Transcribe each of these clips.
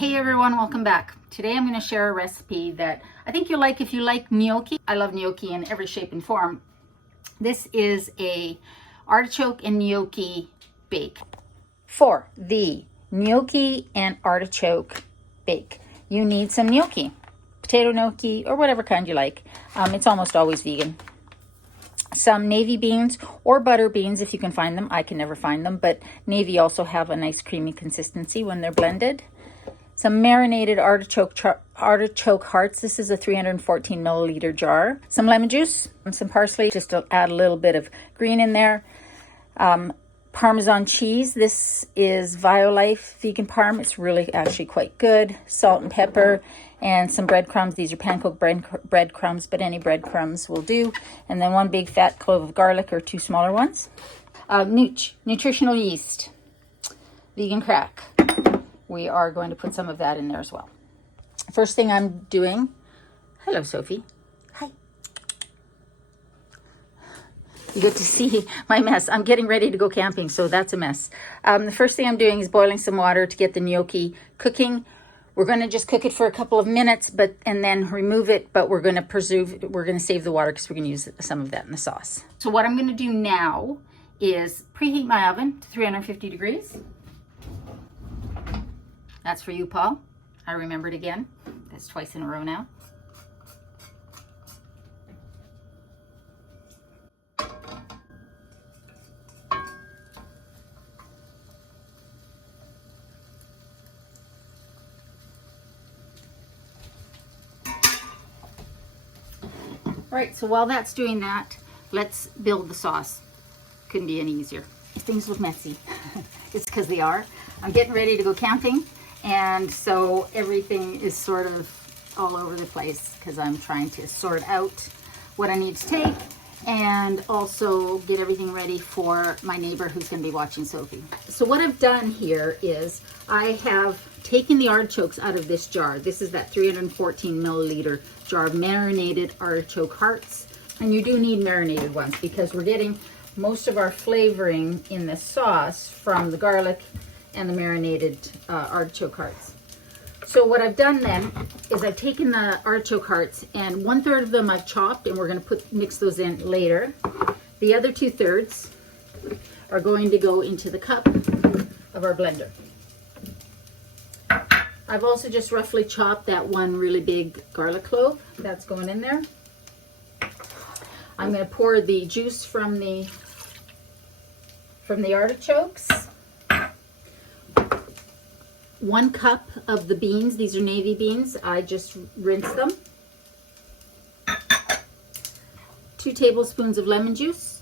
Hey everyone, welcome back. Today I'm going to share a recipe that I think you'll like if you like gnocchi. I love gnocchi in every shape and form. This is a artichoke and gnocchi bake. For the gnocchi and artichoke bake, you need some gnocchi, potato gnocchi or whatever kind you like. It's almost always vegan. Some navy beans or butter beans if you can find them. I can never find them, but navy also have a nice creamy consistency when they're blended. Some marinated artichoke hearts. This is a 314 milliliter jar. Some lemon juice, some parsley, just to add a little bit of green in there. Parmesan cheese. This is Violife vegan parm. It's really actually quite good. Salt and pepper and some breadcrumbs. These are panko breadcrumbs, but any breadcrumbs will do. And then one big fat clove of garlic or two smaller ones. Nooch, nutritional yeast, vegan crack. We are going to put some of that in there as well. First thing I'm doing, hello Sophie. Hi. You get to see my mess. I'm getting ready to go camping, so that's a mess. The first thing I'm doing is boiling some water to get the gnocchi cooking. We're going to just cook it for a couple of minutes, and then remove it, but we're going to save the water because we're going to use some of that in the sauce. So what I'm going to do now is preheat my oven to 350 degrees. That's for you, Paul. I remembered again. That's twice in a row now. All right, so while that's doing that, let's build the sauce. Couldn't be any easier. Things look messy. It's because they are. I'm getting ready to go camping, and so everything is sort of all over the place because I'm trying to sort out what I need to take and also get everything ready for my neighbor who's going to be watching Sophie. So what I've done here is I have taken the artichokes out of this jar. This is that 314 milliliter jar of marinated artichoke hearts. And you do need marinated ones because we're getting most of our flavoring in the sauce from the garlic and the marinated artichoke hearts. So what I've done then is I've taken the artichoke hearts, and 1/3 of them I've chopped, and we're going to mix those in later. The other 2/3 are going to go into the cup of our blender. I've also just roughly chopped that one really big garlic clove. That's going in there. I'm going to pour the juice from the artichokes. 1 cup of the beans. These are navy beans. I just rinsed them. 2 tablespoons of lemon juice.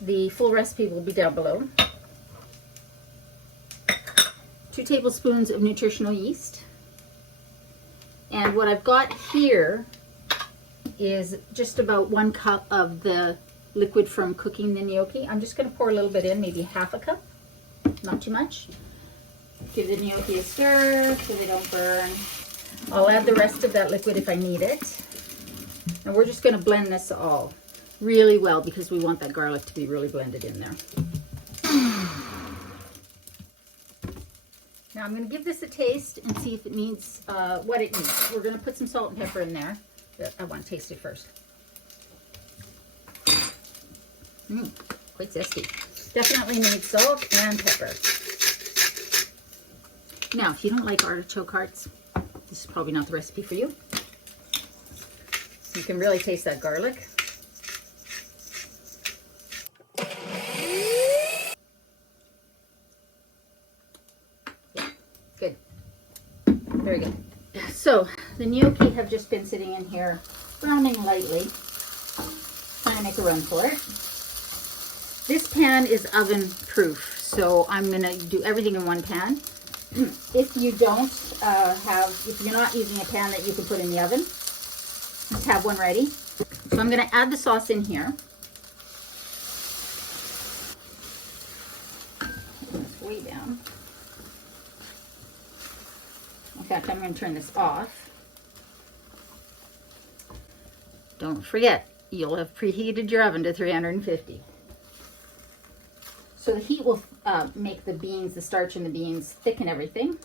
The full recipe will be down below. 2 tablespoons of nutritional yeast. And what I've got here is just about 1 cup of the liquid from cooking the gnocchi. I'm just going to pour a little bit in, maybe half a cup, not too much. Give the gnocchi a stir so they don't burn. I'll add the rest of that liquid if I need it. And we're just going to blend this all really well because we want that garlic to be really blended in there. Now I'm going to give this a taste and see if it needs what it needs. We're going to put some salt and pepper in there. I want to taste it first. Quite zesty. Definitely needs salt and pepper. Now, if you don't like artichoke hearts, this is probably not the recipe for you. You can really taste that garlic. Yeah, good. Very good. So, the gnocchi have just been sitting in here, browning lightly, trying to make a run for it. This pan is oven proof, so I'm going to do everything in one pan. If you don't if you're not using a pan that you can put in the oven, just have one ready. So I'm going to add the sauce in here. It's way down. In fact, I'm going to turn this off. Don't forget, you'll have preheated your oven to 350. So the heat will make the beans, the starch in the beans, thicken everything.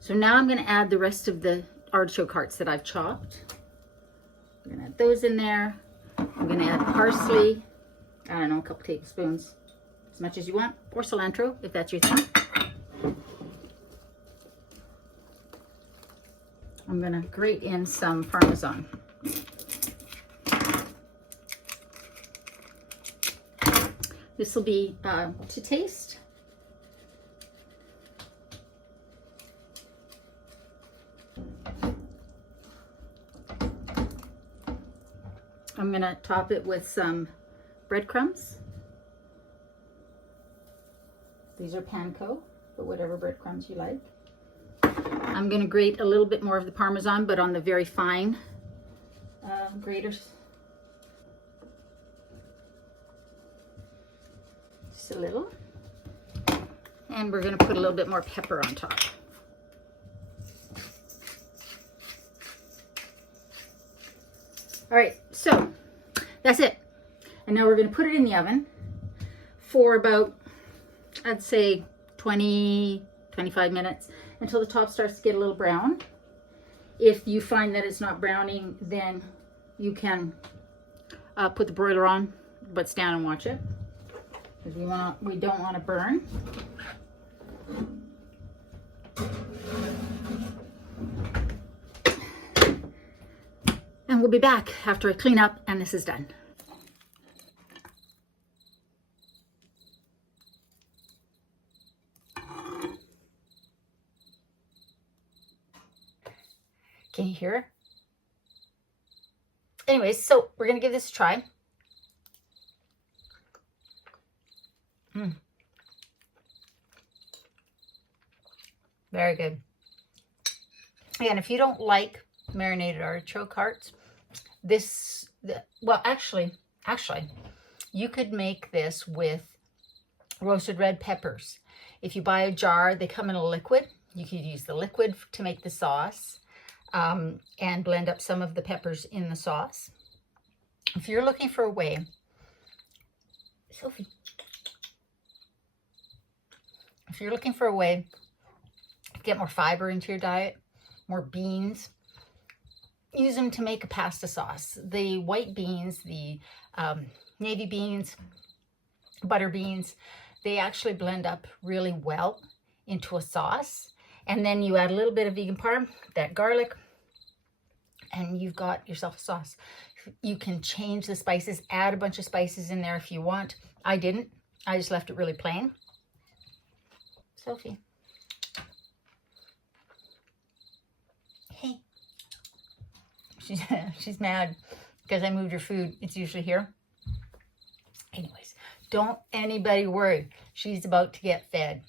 So now I'm going to add the rest of the artichoke hearts that I've chopped. I'm going to add those in there. I'm going to add parsley, I don't know, a couple tablespoons, as much as you want, or cilantro if that's your thing. I'm going to grate in some parmesan. This will be to taste. I'm going to top it with some breadcrumbs. These are panko, but whatever breadcrumbs you like. I'm going to grate a little bit more of the parmesan, but on the very fine graters. Just a little. And we're going to put a little bit more pepper on top. All right, so that's it. And now we're going to put it in the oven for about, I'd say 20, 25 minutes until the top starts to get a little brown. If you find that it's not browning, then you can put the broiler on, but stand and watch it, because we don't want to burn. And we'll be back after I clean up and this is done. Can you hear? Anyways, so we're gonna give this a try. Very good. Again, if you don't like marinated artichoke hearts, well, actually, you could make this with roasted red peppers. If you buy a jar, they come in a liquid. You could use the liquid to make the sauce and blend up some of the peppers in the sauce. If you're looking for a way, Sophie, if you're looking for a way to get more fiber into your diet, more beans, use them to make a pasta sauce. The white beans, the navy beans, butter beans, they actually blend up really well into a sauce. And then you add a little bit of vegan parm, that garlic, and you've got yourself a sauce. You can change the spices, add a bunch of spices in there if you want. I didn't. I just left it really plain. Sophie. Hey. She's mad because I moved her food. It's usually here. Anyways, don't anybody worry. She's about to get fed.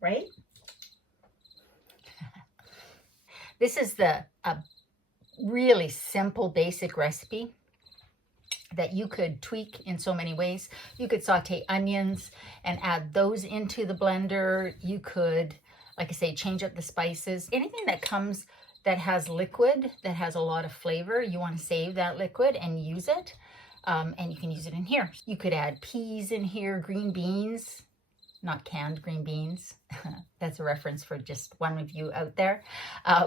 Right? This is a really simple, basic recipe that you could tweak in so many ways. You could saute onions and add those into the blender. You could, like I say, change up the spices. Anything that has liquid, that has a lot of flavor, you want to save that liquid and use it. And you can use it in here. You could add peas in here, green beans, not canned green beans. That's a reference for just one of you out there.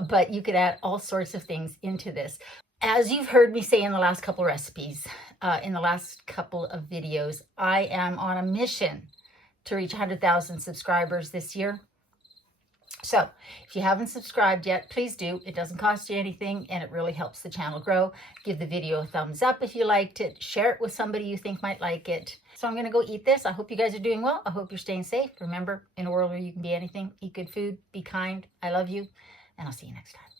But you could add all sorts of things into this. As you've heard me say in the last couple recipes, in the last couple of videos, I am on a mission to reach 100,000 subscribers this year. So if you haven't subscribed yet, please do. It doesn't cost you anything and it really helps the channel grow. Give the video a thumbs up if you liked it. Share it with somebody you think might like it. So I'm going to go eat this. I hope you guys are doing well. I hope you're staying safe. Remember, in a world where you can be anything, eat good food, be kind. I love you, and I'll see you next time.